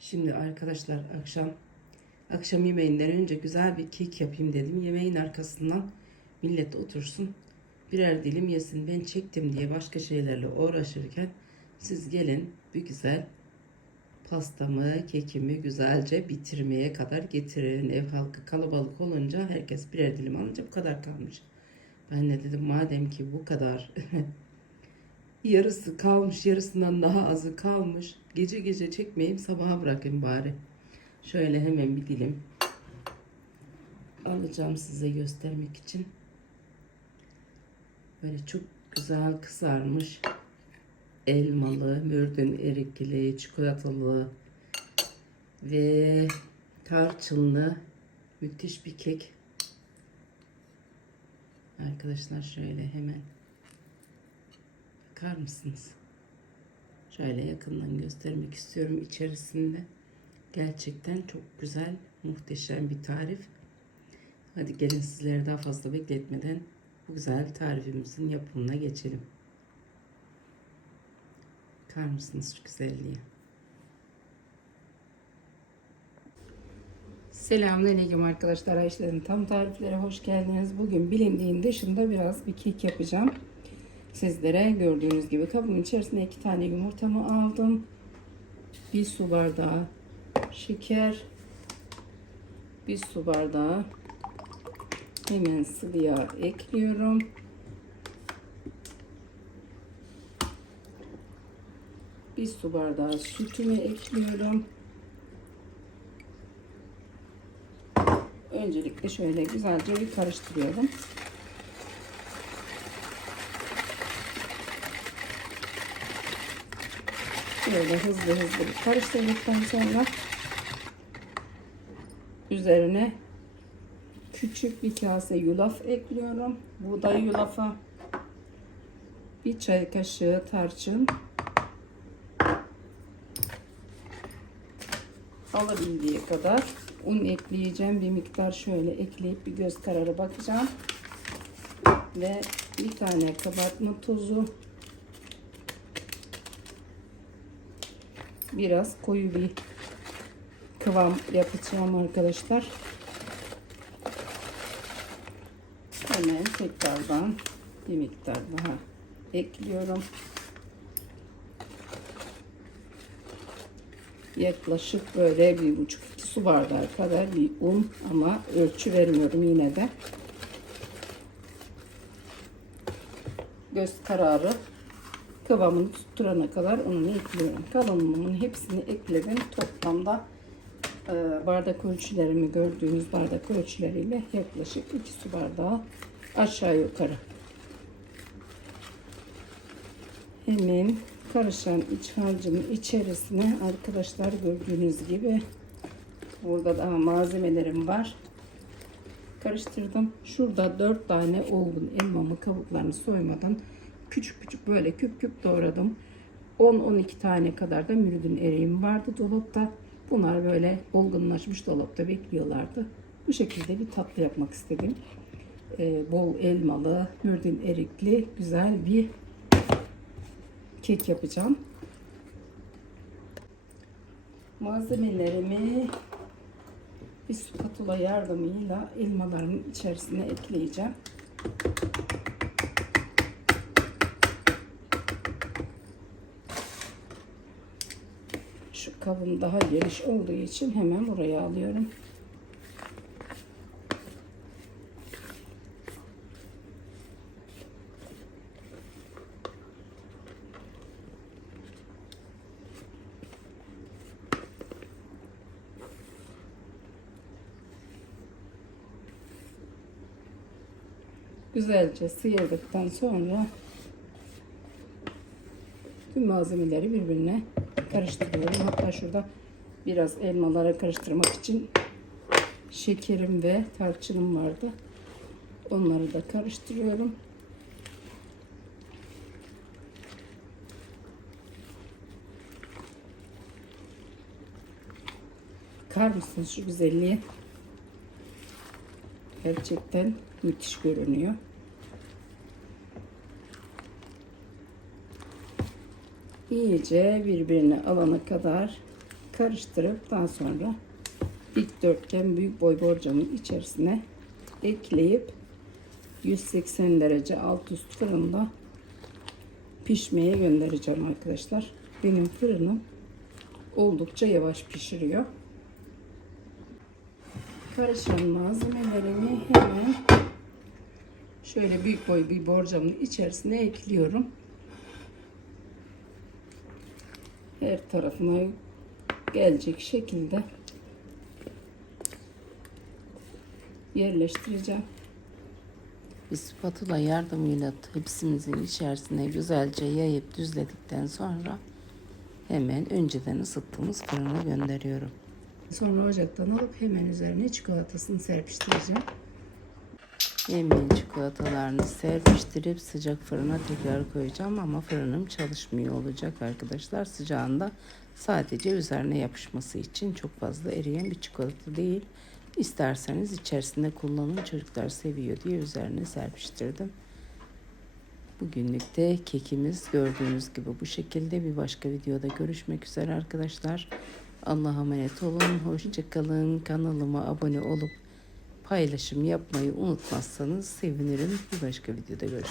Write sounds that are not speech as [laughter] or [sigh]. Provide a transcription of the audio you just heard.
Şimdi arkadaşlar akşam akşam yemeğinden önce güzel bir kek yapayım dedim. Yemeğin arkasından millet otursun birer dilim yesin. Ben çektim diye başka şeylerle uğraşırken siz gelin bir güzel pastamı, kekimi güzelce bitirmeye kadar getirin. Ev halkı kalabalık olunca herkes birer dilim alınca bu kadar kalmış. Ben de dedim madem ki bu kadar [laughs] yarısı kalmış, yarısından daha azı kalmış. Gece gece çekmeyeyim, sabaha bırakayım bari. Şöyle hemen bir dilim alacağım size göstermek için. Böyle çok güzel kızarmış elmalı, mürdün erikli, çikolatalı ve tarçınlı müthiş bir kek. Arkadaşlar şöyle hemen bakar mısınız? Şöyle yakından göstermek istiyorum içerisinde. Gerçekten çok güzel, muhteşem bir tarif. Hadi gelin sizleri daha fazla bekletmeden bu güzel tarifimizin yapımına geçelim. Bakar mısınız şu güzelliğe? Selamünaleyküm arkadaşlar. Ayşe'lerin tam tariflere hoş geldiniz. Bugün bilindiğin dışında biraz bir kek yapacağım. Sizlere gördüğünüz gibi kabımın içerisine iki tane yumurtamı aldım. Bir su bardağı şeker. Bir su bardağı hemen sıvı yağ ekliyorum. Bir su bardağı sütümü ekliyorum. Öncelikle şöyle güzelce bir karıştırıyorum. Böyle hızlı hızlı karıştırdıktan sonra üzerine küçük bir kase yulaf ekliyorum. Buğday yulafa bir çay kaşığı tarçın alabildiği kadar un ekleyeceğim. Bir miktar şöyle ekleyip bir göz kararı bakacağım. Ve bir tane kabartma tozu. Biraz koyu bir kıvam yapacağım arkadaşlar. Hemen tekrardan bir miktar daha ekliyorum. yaklaşık böyle bir buçuk iki su bardağı kadar bir un ama ölçü vermiyorum yine de. Göz kararı kıvamını tutturana kadar ununu ekliyorum. Kalanımın hepsini ekledim. Toplamda e, bardak ölçülerimi gördüğünüz bardak ölçüleriyle yaklaşık 2 su bardağı aşağı yukarı. Hemen karışan iç harcımın içerisine arkadaşlar gördüğünüz gibi burada daha malzemelerim var. Karıştırdım. Şurada 4 tane olgun elmamı kabuklarını soymadan küçük küçük böyle küp küp doğradım. 10-12 tane kadar da mürdün eriğim vardı dolapta. Bunlar böyle olgunlaşmış dolapta bekliyorlardı. Bu şekilde bir tatlı yapmak istedim. Ee, bol elmalı, mürdün erikli güzel bir kek yapacağım. Malzemelerimi bir spatula yardımıyla elmaların içerisine ekleyeceğim. Şu kabım daha geniş olduğu için hemen buraya alıyorum. güzelce sıyırdıktan sonra tüm malzemeleri birbirine karıştırıyorum. Hatta şurada biraz elmalara karıştırmak için şekerim ve tarçınım vardı. Onları da karıştırıyorum. Bakar mısınız şu güzelliğe? Gerçekten müthiş görünüyor. İyice birbirine alana kadar karıştırıp daha sonra dikdörtgen büyük boy borcamın içerisine ekleyip 180 derece alt üst fırında pişmeye göndereceğim arkadaşlar. Benim fırınım oldukça yavaş pişiriyor. Karışan malzemelerimi hemen şöyle büyük boy bir borcamın içerisine ekliyorum. Her tarafına gelecek şekilde yerleştireceğim. Bir spatula yardımıyla tepsimizin içerisine güzelce yayıp düzledikten sonra hemen önceden ısıttığımız fırına gönderiyorum. Sonra ocaktan alıp hemen üzerine çikolatasını serpiştireceğim. Yemeğin çikolatalarını serpiştirip sıcak fırına tekrar koyacağım ama fırınım çalışmıyor olacak arkadaşlar. Sıcağında sadece üzerine yapışması için çok fazla eriyen bir çikolata değil. İsterseniz içerisinde kullanın çocuklar seviyor diye üzerine serpiştirdim. Bugünlük de kekimiz gördüğünüz gibi bu şekilde bir başka videoda görüşmek üzere arkadaşlar. Allah'a emanet olun. Hoşçakalın. Kanalıma abone olup paylaşım yapmayı unutmazsanız sevinirim. Bir başka videoda görüşmek